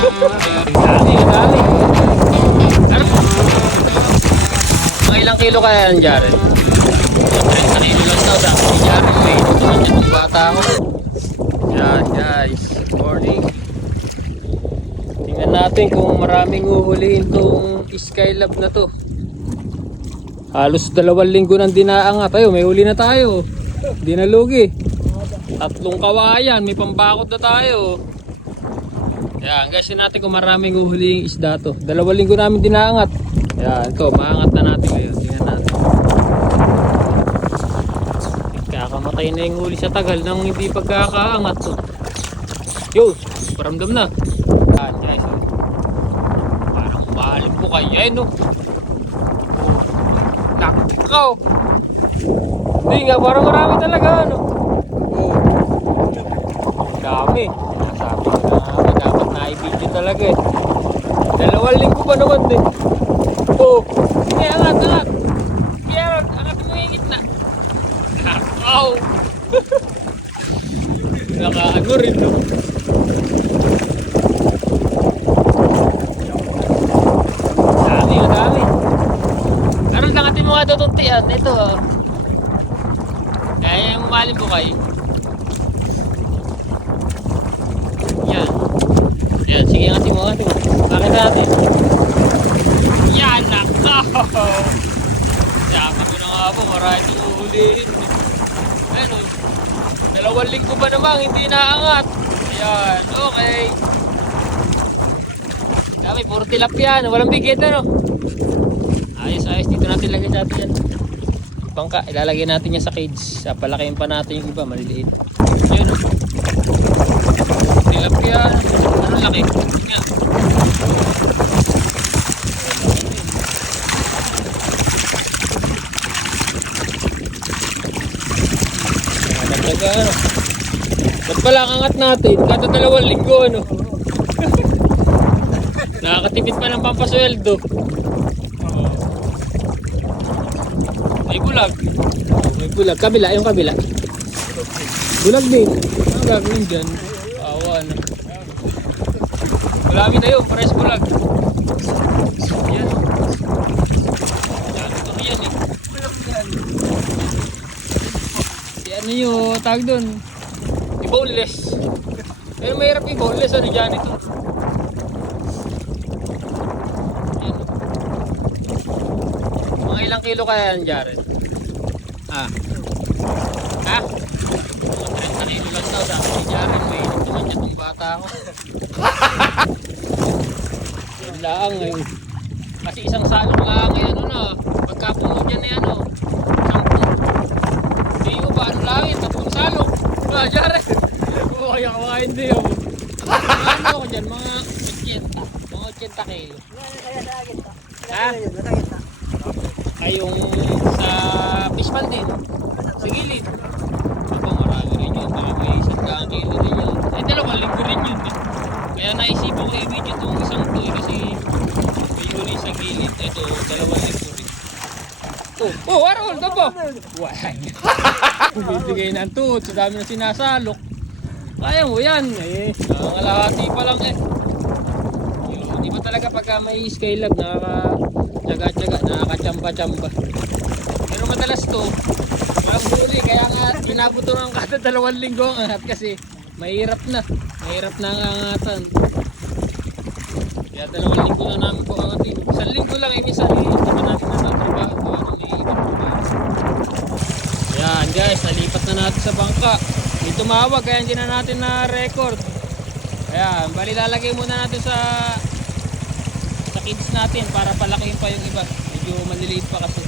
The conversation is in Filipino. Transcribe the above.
Dami, dami. Mga ilang kilo kaya yan, Jaren? 30 kilo lang daw sa akin, Jaren. May naman niya itong bata ko. Yan, guys. Good morning. Tingnan natin kung maraming uhulihin itong Skylab na to. Halos 2 linggo nang dinaangat. Tayo, may huli na tayo. Di na lugi. 3 kawayan, may pambakot na tayo. Yan, guys, natin kung maraming uhulihin isda to. 2 linggo namin dinaangat. Yan, ito, maangat na natin ngayon. Tingnan natin. Kakamatay na yung huli sa tagal nang hindi pagkakaangat to. Yo, paramdam na. Yan, guys. Parang umahalin po kayo. Yan, no. Nakaw. Hindi nga, parang marami talaga, ano. Dami. Sabi na dapat na i-video talaga eh. 2 linggo pa naman din. Oh, sige, angat. Kaya, angat mo yung gitna. Nakaw. Nakaano rin, no. Dami. Karoon langatin mo nga daw itong tiyan. Ito, oh. Kaya yung umalim po kayo. Yan, sige angatin mo. Bakit natin? Yan, nakaw! Sabi ko na nga po, marami itong uhulihin. Ayun, 2 linggo pa naman, hindi naangat. Yan, okay. Dami, puro tilapia, walang bigit, ano? Ayos, dito natin lagay natin yan. Pangka, ilalagay natin yan sa cage. Palakihin pa natin yung iba, maliliit. Yun. Tilapia, ano laki? Yan. Nagdaga, ano? Ba't pala ang angat natin? Kada 2 linggo, ano? Nakakatipid pa ng pampasweldo. May bulag. Kabila, yung kabila. Bulag din. Ang gagawin dyan. Awa na. Malami tayo, pares bulag. Yan. Ito yan eh. Si ano yung tawag doon? I-boneless. Pero mahirap i-boneless, ano dyan ito? Yan. Mga ilang kilo kaya yan, Jaren? Ha? 30 kilo lang daw sa akin ni Jaren. May naman niya itong bata ko. Yan lang ngayon. Kasi isang salok lang ngayon, ano, pagkapuno dyan na yan, 10. Hindi mo ba, ano lang yun, 10 salok. Jaren, kaya hindi yun. Ano ako dyan, mga 80 kilo. Ha? Ayong sa fishpan din, sa gilid. Aba, marami rin yun, baka may 100 kilo rin yun. Ay, 2 linggo rin yun eh. Kaya naisipan ko i-video itong isang to eh, kasi may huli sa gilid. Ito, 2 linggo rin. Oh, Arol, ito po! Wala niya. Bibigay ng tuot, sa dami na sinasalok. Kaya mo yan eh, nangangalahati pa lang eh. Di ba talaga pagka may Skylab, nakaka-tsaga-tsaga, nakaka-tsamba-tsamba. Pero madalas to, walang huli, kaya nga inabot to ng kada 2 linggo ang angat kasi mahirap na ang angatan. Kaya 2 linggo na namin po angatin. 1 linggo lang eh, minsan hindi pa natin natatrabaho kung ano may ibang trabaho. Yan guys, nalipat na natin sa bangka. May tumawag kaya hindi na natin na record. Ayan, bali lalagay muna natin sa kids natin para palakihin pa yung iba. Medyo maliliit pa kasi.